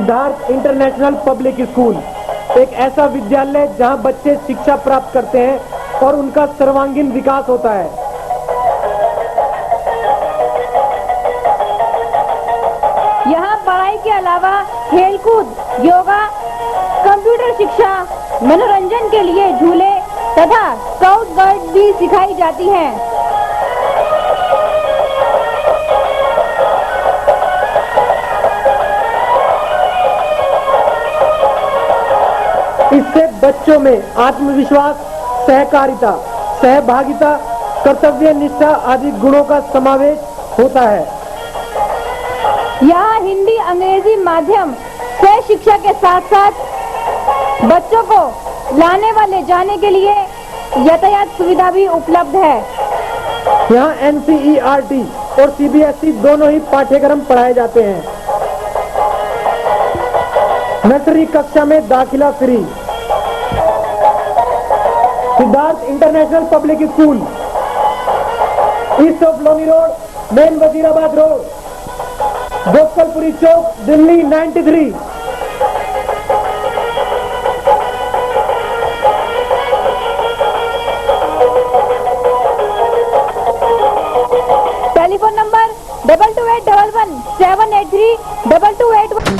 Siddharth international public school एक ऐसा विद्यालय जहां बच्चे शिक्षा प्राप्त करते हैं और उनका सर्वांगीण विकास होता है। यहाँ पढ़ाई के अलावा खेलकूद, योगा, कंप्यूटर शिक्षा, मनोरंजन के लिए झूले तथा स्काउट गाइड भी सिखाई जाती हैं। इससे बच्चों में आत्मविश्वास, सहकारिता, सहभागिता, कर्तव्य निष्ठा आदि गुणों का समावेश होता है। यहाँ हिंदी, अंग्रेजी माध्यम से शिक्षा के साथ साथ बच्चों को लाने व ले जाने के लिए यातायात सुविधा भी उपलब्ध है। यहाँ NCERT और CBSE दोनों ही पाठ्यक्रम पढ़ाए जाते हैं। नर्सरी कक्षा में दाखिला free. Siddharth international public school, east of Loni road, main Wazirabad road, Gopalpuri Chowk, Delhi 93। Telephone number 228111 783 2281।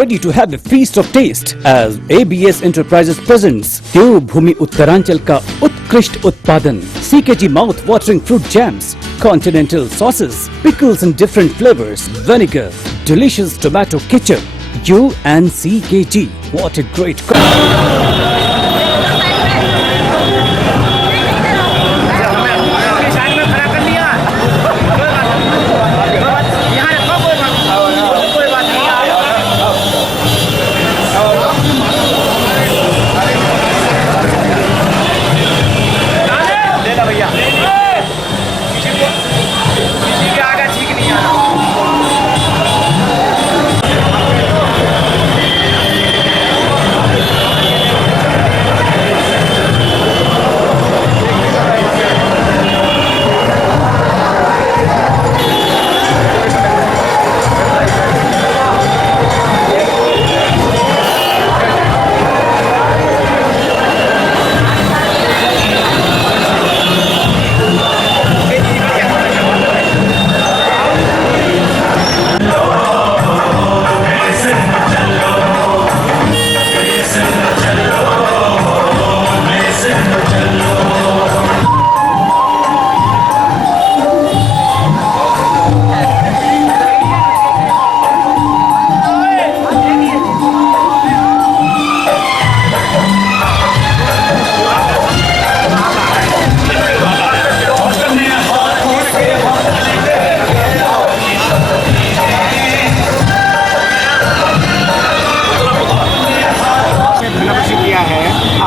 Ready to have a feast of taste as ABS Enterprises presents देवभूमि उत्तरांचल का उत्कृष्ट उत्पादन CKG mouth watering fruit jams, continental sauces, pickles in different flavors, vinegar, delicious tomato ketchup. You and CKG, what a great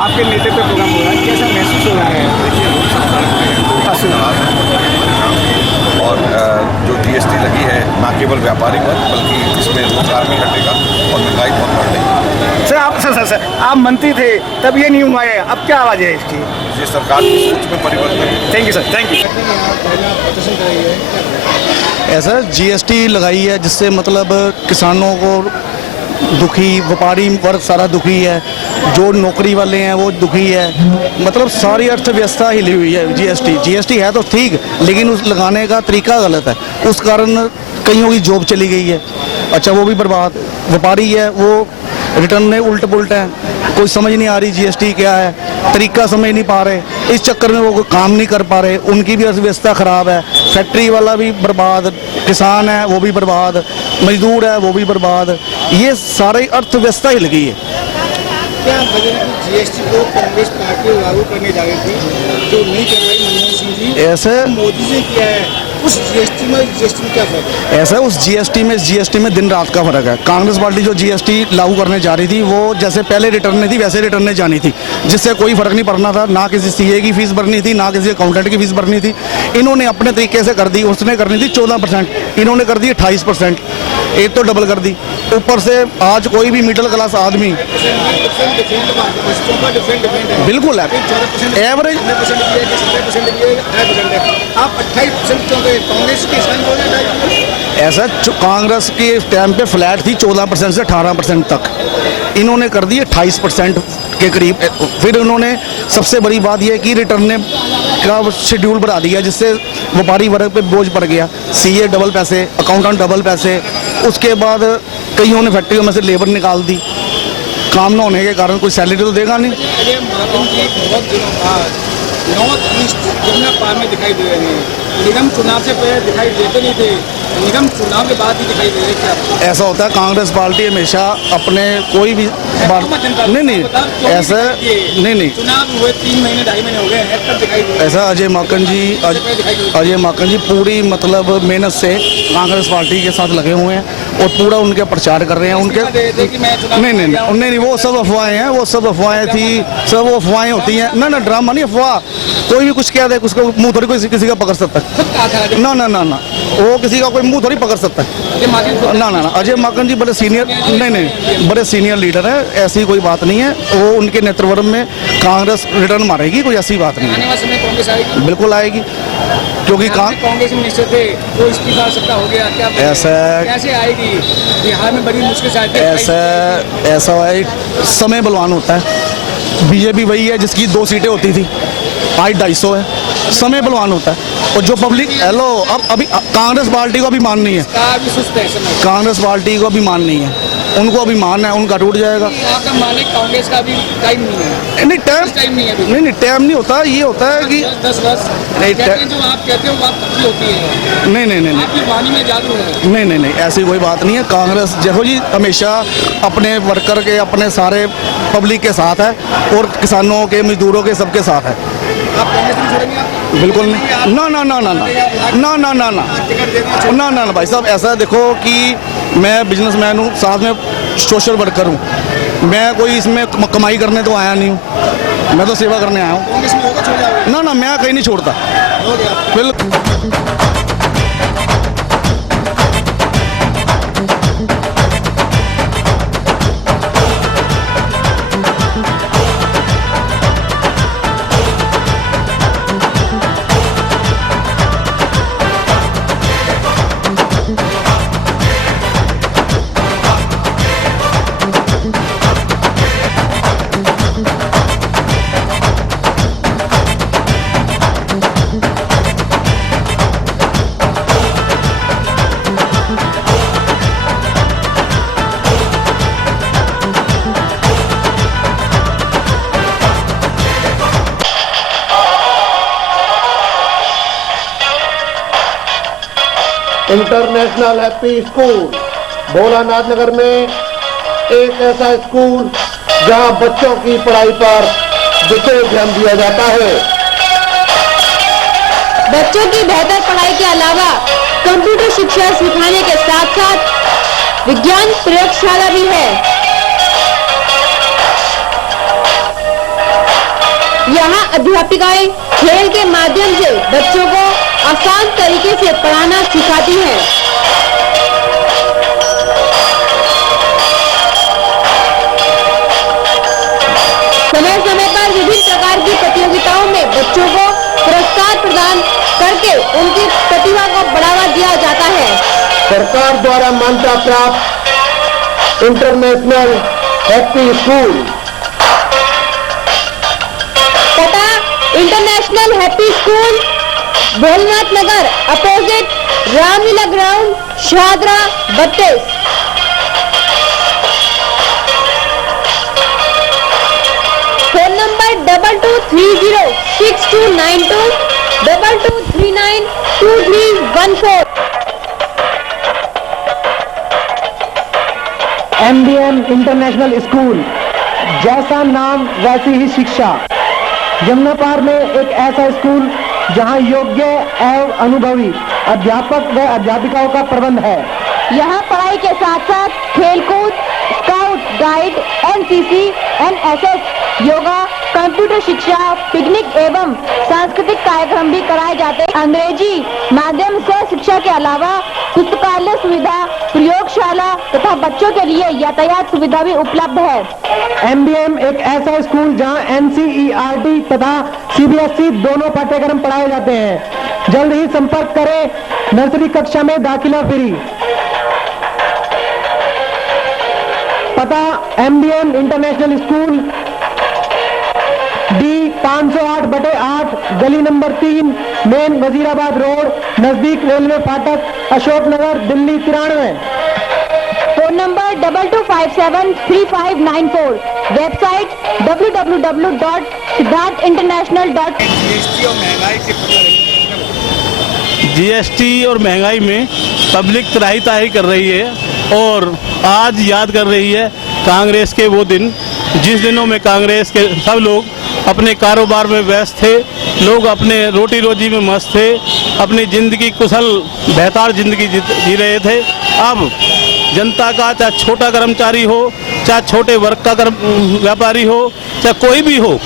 आपके नेतृत्व पे programme हो रहा है, कैसा महसूस हो रहा है? और जो GST लगी है ना केवल व्यापारी पर बल्कि इसमें रोजगार भी घटेगा और महंगाई बहुत बढ़ रही है। सर आप मंत्री थे तब ये नहीं हुआ है, अब क्या आवाज़ है इसकी? ये सरकार की सोच में परिवर्तन है। Thank you sir, thank you. ऐसा GST लगाई है जिससे मतलब किसानों को दुखी, व्यापारी वर्ग सारा दुखी है, जो नौकरी वाले हैं वो दुखी है, मतलब सारी अर्थव्यवस्था हिली हुई है। GST है तो ठीक, लेकिन उस लगाने का तरीका गलत है, उस कारण कईयों की जॉब चली गई है। अच्छा, वो भी बर्बाद। व्यापारी है वो रिटर्न में उल्ट पुल्ट है, कोई समझ नहीं आ रही GST क्या है, तरीका समझ नहीं पा रहे, इस चक्कर में वो कोई काम नहीं कर पा रहे, उनकी भी अर्थव्यवस्था खराब है। फैक्ट्री वाला भी बर्बाद, किसान है वो भी बर्बाद, मजदूर है वो भी बर्बाद, ये सारी अर्थव्यवस्था ही लगी है। क्या वजह है जीएसटी को कांग्रेस पार्टी लागू करने जा रही थी, जो नहीं कर रही मनमोहन सिंह जी, ऐसे मोदी जी ने किया है, उस जीएसटी में क्या फर्क है? ऐसा उस जीएसटी में इस जीएसटी में दिन रात का फर्क है। कांग्रेस पार्टी जो जीएसटी लागू करने जा रही थी वो जैसे पहले रिटर्न थी वैसे रिटर्न जानी थी, जिससे कोई फर्क नहीं पड़ना था। ना किसी सीए की फीस भरनी थी, ना किसी अकाउंटेंट की फीस भरनी थी। इन्होंने अपने तरीके से कर दी। उसने करनी थी 14%, इन्होंने कर दी 28%, एक तो डबल कर दी। ऊपर से आज कोई भी मिडिल क्लास आदमी बिल्कुल है एवरेज। आप 28% क्यों गए? कांग्रेस के साइन हो जाए। ऐसा कांग्रेस के टाइम पे फ्लैट थी 14% से 18% तक, इन्होंने कर दी 28% के करीब। फिर उन्होंने सबसे बड़ी बात यह कि रिटर्न का शेड्यूल बढ़ा दिया, जिससे व्यापारी वर्ग पे बोझ पड़ गया। सीए डबल पैसे, अकाउंटेंट डबल पैसे। उसके बाद कईयों ने फैक्ट्रियों में से लेबर निकाल दी। काम न होने के कारण कोई सैलरी तो देगा नहीं। अजय माकन जी बहुत दिनों बाद नॉर्थ ईस्ट यमुना पार में दिखाई दे रहे हैं। निगम चुनाव से पहले दिखाई देते नहीं थे, निगम चुनाव के बाद ही दिखाई दे रहे क्या? ऐसा होता है, कांग्रेस पार्टी हमेशा अपने कोई भी बात नहीं ऐसा नहीं चुनाव हुए 3 महीने 2.5 महीने हो गए हैं, तब दिखाई दे। ऐसा अजय माकन जी पूरी मतलब मेहनत से कांग्रेस पार्टी के साथ लगे हुए हैं और पूरा उनके प्रचार कर रहे हैं। उनके नहीं वो सब अफवाहें हैं, वो सब अफवाहें थी, सब वो अफवाहें होती हैं। ना ड्रामा नहीं, अफवाह। कोई भी कुछ कह दे उसको मुंह थोड़ी कोई किसी का पकड़ सकता है। ना वो किसी का कोई मुंह थोड़ी पकड़ सकता है। ना अजय माकन जी बड़े सीनियर नहीं बड़े सीनियर लीडर है, ऐसी कोई बात नहीं है। वो उनके नेतृत्व में कांग्रेस रिटर्न मारेगी, कोई ऐसी बात नहीं है। बिल्कुल आएगी, क्योंकि कांग्रेस मिनिस्टर थे वो इस्तीफा सबका हो गया, क्या ऐसा कैसे आएगी? बिहार में बड़ी मुश्किल से आती है। ऐसा है, समय बलवान होता है। बीजेपी वही है जिसकी 2 सीटें होती थी, आज 250 है। समय बलवान होता है। और जो पब्लिक अब अभी कांग्रेस पार्टी को अभिमान नहीं है, कांग्रेस पार्टी को अभिमान नहीं है, उनको अभिमान है, उनका टूट जाएगा। आपका माने कांग्रेस का भी टाइम नहीं है? नहीं टाइम नहीं है। नहीं टाइम नहीं होता। ये होता है कि 10 वर्ष जो आप कहते हो बात पक्की होती है। नहीं आपकी वाणी में जादू है। नहीं ऐसी कोई बात नहीं है। कांग्रेस देखो जी हमेशा अपने वर्कर के, अपने सारे पब्लिक के साथ है और किसानों के, मजदूरों के, सबके साथ है। आप कांग्रेस नहीं छोड़ेंगे? बिल्कुल नहीं। ना भाई साहब, ऐसा देखो कि मैं बिजनेसमैन हूँ, साथ में सोशल वर्कर हूँ। मैं कोई इसमें कमाई करने तो आया नहीं हूँ, मैं तो सेवा करने आया हूँ। कांग्रेस में होगा छोड़ जाओगे? ना मैं कहीं नहीं छोड़ता। बिल्कुल। इंटरनेशनल हैप्पी स्कूल भोलानाथ नगर में एक ऐसा स्कूल जहां बच्चों की पढ़ाई पर विशेष ध्यान दिया जाता है। बच्चों की बेहतर पढ़ाई के अलावा कंप्यूटर शिक्षा सिखाने के साथ साथ विज्ञान प्रयोगशाला भी है। यहाँ अध्यापिकाएं खेल के माध्यम से बच्चों को आसान तरीके से पढ़ाना सिखाती हैं। समय समय पर विभिन्न प्रकार की प्रतियोगिताओं में बच्चों को पुरस्कार प्रदान करके उनकी प्रतिभा को बढ़ावा दिया जाता है। सरकार द्वारा मान्यता प्राप्त इंटरनेशनल हैप्पी स्कूल पता international happy school Bholanath Nagar opposite Ramlila ground Shahdara 32। Phone number 22306292 22392314। MDM international school जैसा नाम वैसी ही शिक्षा। जमुनापार में एक ऐसा स्कूल जहां योग्य एवं अनुभवी अध्यापक व अध्यापिकाओं का प्रबंध है। यहाँ पढ़ाई के साथ साथ खेलकूद, scout guide, NCC, NSS, yoga, computer शिक्षा, पिकनिक एवं सांस्कृतिक कार्यक्रम भी कराए जाते हैं। अंग्रेजी माध्यम से शिक्षा के अलावा पुस्तकालय सुविधा, प्रयोगशाला तथा बच्चों के लिए यातायात सुविधा भी उपलब्ध है। MBM एक ऐसा स्कूल जहां NCERT तथा CBSE दोनों पाठ्यक्रम पढ़ाए जाते हैं। जल्द ही संपर्क करें। नर्सरी कक्षा में दाखिला फ्री। पता MBM इंटरनेशनल स्कूल, D 508/8, गली नंबर 3, मेन वजीराबाद रोड, नजदीक रेलवे फाटक, Ashok Nagar, Delhi 93। Phone number 22573594। Website www.siddharthinternational.in। GST और महंगाई के जीएसटी और महंगाई में पब्लिक त्राही कर रही है और आज याद कर रही है कांग्रेस के वो दिन जिस दिनों में कांग्रेस के सब लोग अपने कारोबार में व्यस्त थे, लोग अपने रोटी रोजी में मस्त थे, अपनी ज़िंदगी कुशल बेहतर ज़िंदगी जी रहे थे। अब जनता का चाहे छोटा कर्मचारी हो, चाहे छोटे वर्ग का व्यापारी हो, चाहे कोई भी हो,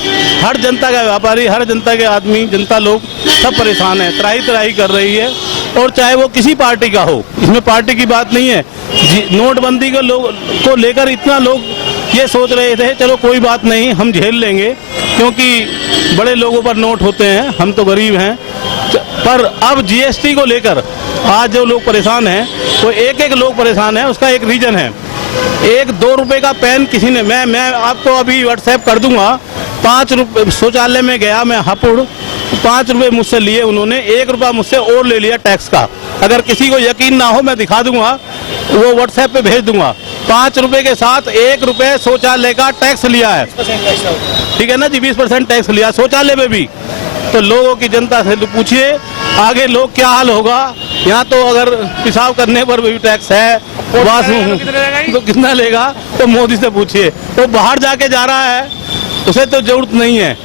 हर जनता का व्यापारी, हर जनता के आदमी, जनता लोग सब परेशान है, त्राही कर रही है। और चाहे वो किसी पार्टी का हो, इसमें पार्टी की बात नहीं है। नोटबंदी को लेकर इतना लोग ये सोच रहे थे चलो कोई बात नहीं हम झेल लेंगे क्योंकि बड़े लोगों पर नोट होते हैं, हम तो गरीब हैं। पर अब जीएसटी को लेकर आज जो लोग परेशान हैं वो एक लोग परेशान हैं, उसका एक रीजन है। 1-2 रुपए का पेन किसी ने, मैं आपको अभी व्हाट्सएप कर दूंगा, 5 रुपये शौचालय में गया मैं हापुड़, 5 रुपये मुझसे लिए उन्होंने, 1 रुपया मुझसे और ले लिया टैक्स का। अगर किसी को यकीन ना हो मैं दिखा दूंगा, वो व्हाट्सएप पे भेज दूंगा। 5 रुपए के साथ 1 रुपये शौचालय का टैक्स लिया है, ठीक है ना जी, 20% टैक्स लिया शौचालय में भी। तो लोगों की जनता से तो पूछिए आगे लोग क्या हाल होगा। यहाँ तो अगर पेशाब करने पर भी टैक्स है, तो कितना लेगा, तो मोदी से पूछिए। तो बाहर जाके जा रहा है, उसे तो जरूरत नहीं है।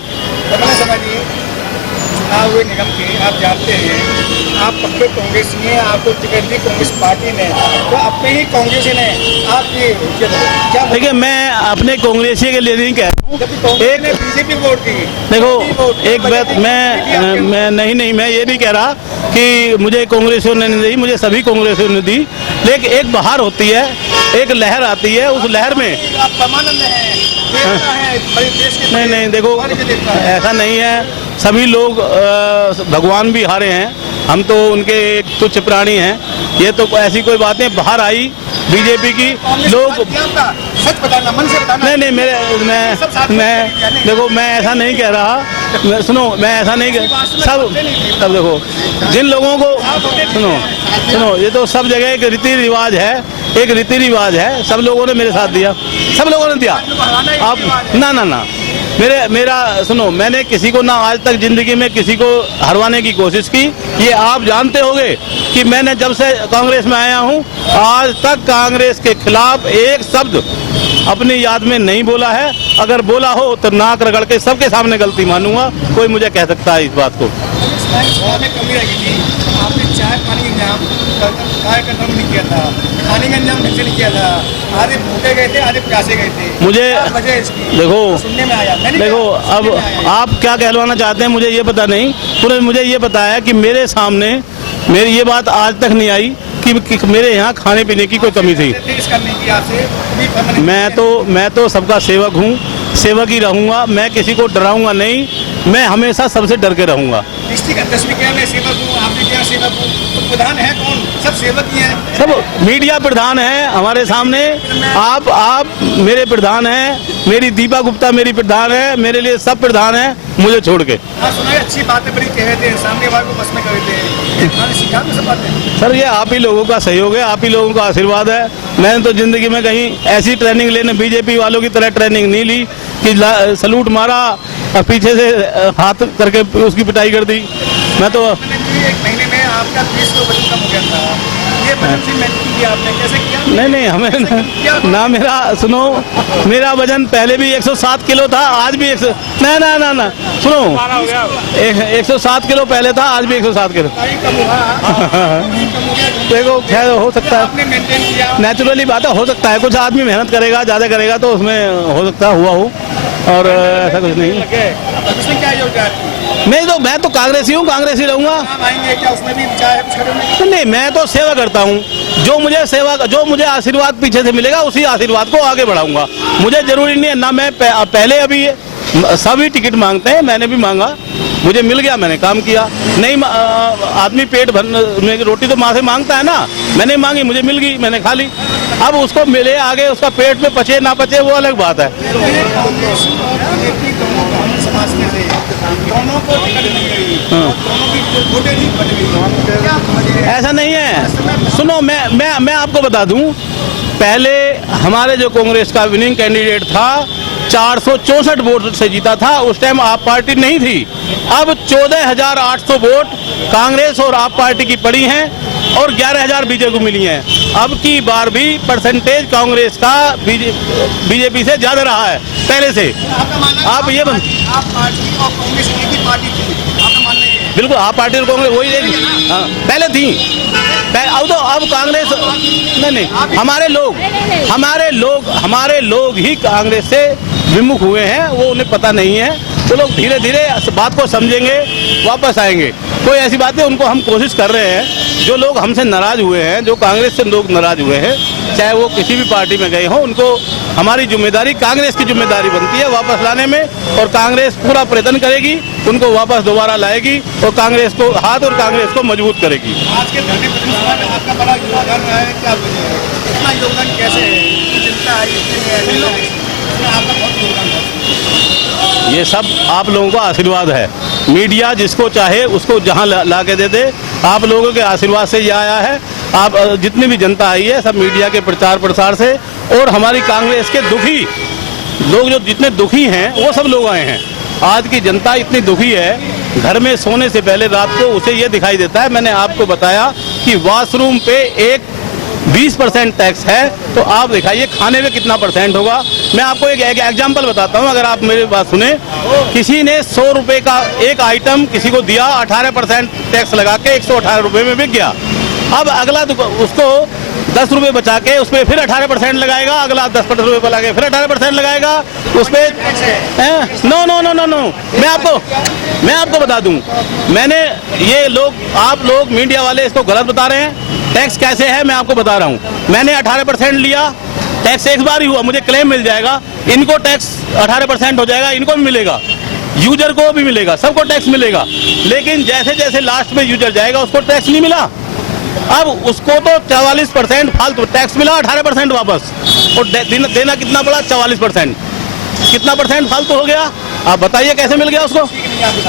चुनाव हुए निगम के, आप जानते हैं आप पक्के कांग्रेस में, आपको टिकट दी कांग्रेस पार्टी ने, तो अपने ही कांग्रेस ने आपकी क्या? देखिए मैं अपने कांग्रेसी के लिए नहीं कह रहा हूँ, एक ने बीजेपी वोट दी। देखो एक बात मैं नहीं मैं ये नहीं कह रहा कि मुझे कांग्रेसियों ने नहीं दी, मुझे सभी कांग्रेसियों ने दी, लेकिन एक बहार होती है, एक लहर आती है, उस लहर में आप परमानंद हैं, नहीं देखो ऐसा नहीं है। सभी लोग भगवान भी हारे हैं, हम तो उनके एक तुच्छ प्राणी हैं। ये तो ऐसी कोई बात नहीं, बाहर आई बीजेपी की लोग, सच बताना, मन से बताना। नहीं मैं देखो मैं ऐसा नहीं कह रहा, सुनो मैं ऐसा नहीं कह सब देखो जिन लोगों को सुनो ये तो सब जगह एक रीति रिवाज है, सब लोगों ने मेरे साथ दिया, सब लोगों ने दिया। आप ना मेरा सुनो, मैंने किसी को ना आज तक जिंदगी में किसी को हरवाने की कोशिश की। ये आप जानते होंगे कि मैंने जब से कांग्रेस में आया हूँ आज तक कांग्रेस के खिलाफ एक शब्द अपनी याद में नहीं बोला है। अगर बोला हो तो नाक रगड़ के सबके सामने गलती मानूंगा, कोई मुझे कह सकता है इस बात को। आपने चाय पानी का इंतजाम कार्यक्रम नहीं किया था, खाने का इंतजाम ढंग से नहीं किया था, आधे भूखे गए थे, आधे प्यासे गए थे। मुझे देखो सुनने में आया, देखो अब आप क्या कहलवाना चाहते हैं मुझे ये पता नहीं, पूरे मुझे ये बताया कि मेरे सामने मेरी ये बात आज तक नहीं आई कि मेरे यहाँ खाने पीने की कोई कमी थी। मैं तो सबका सेवक हूँ, सेवक ही रहूँगा, मैं किसी को डराऊंगा नहीं, मैं हमेशा सबसे डर के रहूँगा। प्रधान है कौन? सब सेवक ही हैं। सब मीडिया प्रधान है हमारे सामने, आप मेरे प्रधान हैं, मेरी दीपा गुप्ता मेरी प्रधान है, मेरे लिए सब प्रधान है मुझे छोड़ के। हाँ सुना है, अच्छी बातें बड़ी कह थे, सामने वाले को बस में कर देते सिखा सब बातें। सर ये आप ही लोगों का सहयोग है, आप ही लोगों का आशीर्वाद है। मैंने तो जिंदगी में कहीं ऐसी ट्रेनिंग लेने बीजेपी वालों की तरह ट्रेनिंग नहीं ली कि सलूट मारा और पीछे से हाथ करके उसकी पिटाई कर दी। मैं तो 1 महीने में आपका 20 किलो वजन कम हो गया था, ये वजन से मेंटेन किया आपने, कैसे किया? नहीं हमें ना मेरा सुनो, मेरा वजन पहले भी 107 किलो था, आज भी 100 ना सुनो, 107 किलो पहले था, आज भी 107 किलो। कम हुआ, देखो खैर हो सकता है, आपने मेंटेन किया। नेचुरली बात है, हो सकता है कुछ आदमी मेहनत करेगा, ज़्यादा करेगा तो उसमें हो सकता हुआ हो, और ऐसा कुछ नहीं। उसमें क्या योजना? मैं तो कांग्रेसी हूँ, कांग्रेसी रहूँगा। आएंगे क्या उसमें भी विचार है कुछ करने? नहीं, मैं तो सेवा करता हूँ, जो मुझे आशीर्वाद पीछे से मिलेगा उसी आशीर्वाद को आगे बढ़ाऊंगा। मुझे जरूरी नहीं है ना, मैं पहले अभी सभी टिकट मांगते हैं, मैंने भी मांगा, मुझे मिल गया, मैंने काम किया। नहीं आदमी पेट भरने की रोटी तो माँ से मांगता है ना, मैंने मांगी, मुझे मिल गई, मैंने खा ली। अब उसको मिले आगे, उसका पेट में पचे ना पचे वो अलग बात है। ऐसा नहीं है, सुनो मैं आपको बता दूं, पहले हमारे जो कांग्रेस का विनिंग कैंडिडेट था 464 वोट से जीता था, उस टाइम आप पार्टी नहीं थी। अब 14,800 वोट कांग्रेस और आप पार्टी की पड़ी हैं और 11,000 बीजेपी को मिली हैं। अब की बार भी परसेंटेज कांग्रेस का बीजेपी से ज्यादा रहा है पहले से। आप ये आप पार्टी और कांग्रेस एक ही पार्टी थी, आपका मानना है? बिल्कुल, आप पार्टी और कांग्रेस वही रहेगी, हाँ पहले थी। अब कांग्रेस नहीं, हमारे लोग ही कांग्रेस से विमुख हुए हैं, वो उन्हें पता नहीं है। तो लोग धीरे धीरे बात को समझेंगे, वापस आएंगे, कोई ऐसी बात है। उनको हम कोशिश कर रहे हैं, जो लोग हमसे नाराज हुए हैं, जो कांग्रेस से लोग नाराज हुए हैं, चाहे वो किसी भी पार्टी में गए हों, उनको हमारी जिम्मेदारी, कांग्रेस की जिम्मेदारी बनती है वापस लाने में, और कांग्रेस पूरा प्रयत्न करेगी, उनको वापस दोबारा लाएगी और कांग्रेस को कांग्रेस को मजबूत करेगी। आज के धरने पर आपका बड़ा योगदान रहा है, क्या इतना योगदान कैसे है? जनता आई, आपका बहुत योगदान है। ये सब आप लोगों का आशीर्वाद है। मीडिया जिसको चाहे उसको जहां ला के दे दे, आप लोगों के आशीर्वाद से ये आया है। आप जितनी भी जनता आई है सब मीडिया के प्रचार प्रसार से, और हमारी कांग्रेस के दुखी लोग, जो जितने दुखी हैं वो सब लोग आए हैं। आज की जनता इतनी दुखी है, घर में सोने से पहले रात को उसे ये दिखाई देता है, मैंने आपको बताया कि वॉशरूम पे एक 20% टैक्स है, तो आप दिखाइए खाने में कितना परसेंट होगा। मैं आपको एक एग्जांपल बताता हूं, अगर आप मेरी बात सुने। किसी ने 100 रुपए का एक आइटम किसी को दिया, 18% टैक्स लगा के 118 रुपए में बिक गया। अब अगला उसको 10 रुपए बचा के उस पर फिर 18% लगाएगा, अगला 10 रुपए लगा के फिर 18% लगाएगा उस पर। नो, मैं आपको बता दूं, मैंने ये लोग, आप लोग मीडिया वाले इसको गलत बता रहे हैं। टैक्स कैसे है मैं आपको बता रहा हूँ। मैंने 18% लिया, टैक्स एक बार ही हुआ, मुझे क्लेम मिल जाएगा, इनको टैक्स 18% हो जाएगा, इनको भी मिलेगा, यूजर को भी मिलेगा, सबको टैक्स मिलेगा। लेकिन जैसे जैसे लास्ट में यूजर जाएगा उसको टैक्स नहीं मिला। अब उसको तो 44% फालतू टैक्स मिला, 18% वापस, और देना कितना पड़ा? 44%। कितना परसेंट फालतू हो गया? आप बताइए कैसे मिल गया उसको?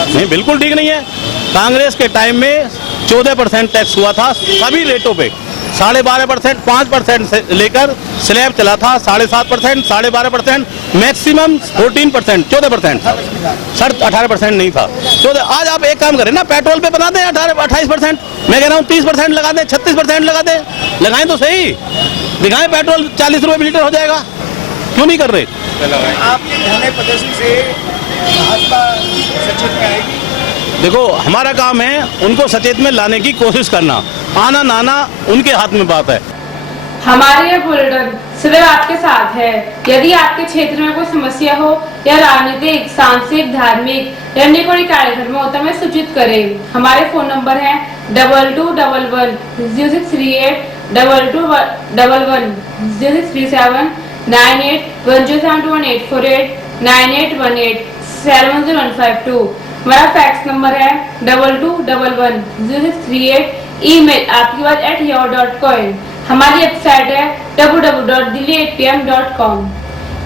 नहीं, बिल्कुल ठीक नहीं है। कांग्रेस के टाइम में 14% टैक्स हुआ था सभी रेटों पे, 12.5%, 5% से लेकर स्लैब चला था 7.5%, 12.5%, मैक्सिमम 14%, 14%, सर 18% नहीं था। 14। आज आप एक काम करें ना, पेट्रोल पे बना दें 28%, मैं कह रहा हूँ 30% लगा दें, 36% लगा दें, लगाएं तो सही, दिखाएं पेट्रोल 40 रुपए लीटर हो जाएगा, क्यों नहीं कर रहे? आपके धरने प्रदर्शन से भाजपा सचेत में आएगी? देखो, हमारा काम है उनको सचेत में लाने की कोशिश करना, आना ना आना उनके हाथ में बात है। हमारे ये बुलेटिन सदैव आपके साथ है। यदि आपके क्षेत्र में कोई समस्या हो या राजनीतिक, सांस्कृतिक, धार्मिक या अन्य कोई कार्यक्रम हो तो हमें सूचित करें। हमारे फोन नंबर है 2211 0638 2211 0637 9810721848 9818 70152। हमारा फैक्स नंबर है 2211 0638। ईमेल आपकी बात @yahoo.com। हमारी वेबसाइट है www.delhi8pm.com।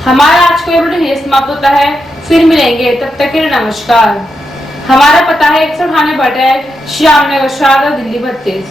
हमारा आज का बुलेटिन समाप्त होता है, फिर मिलेंगे, तब तक के लिए नमस्कार। हमारा पता है 198 श्याम नगर, शारदा, दिल्ली 32।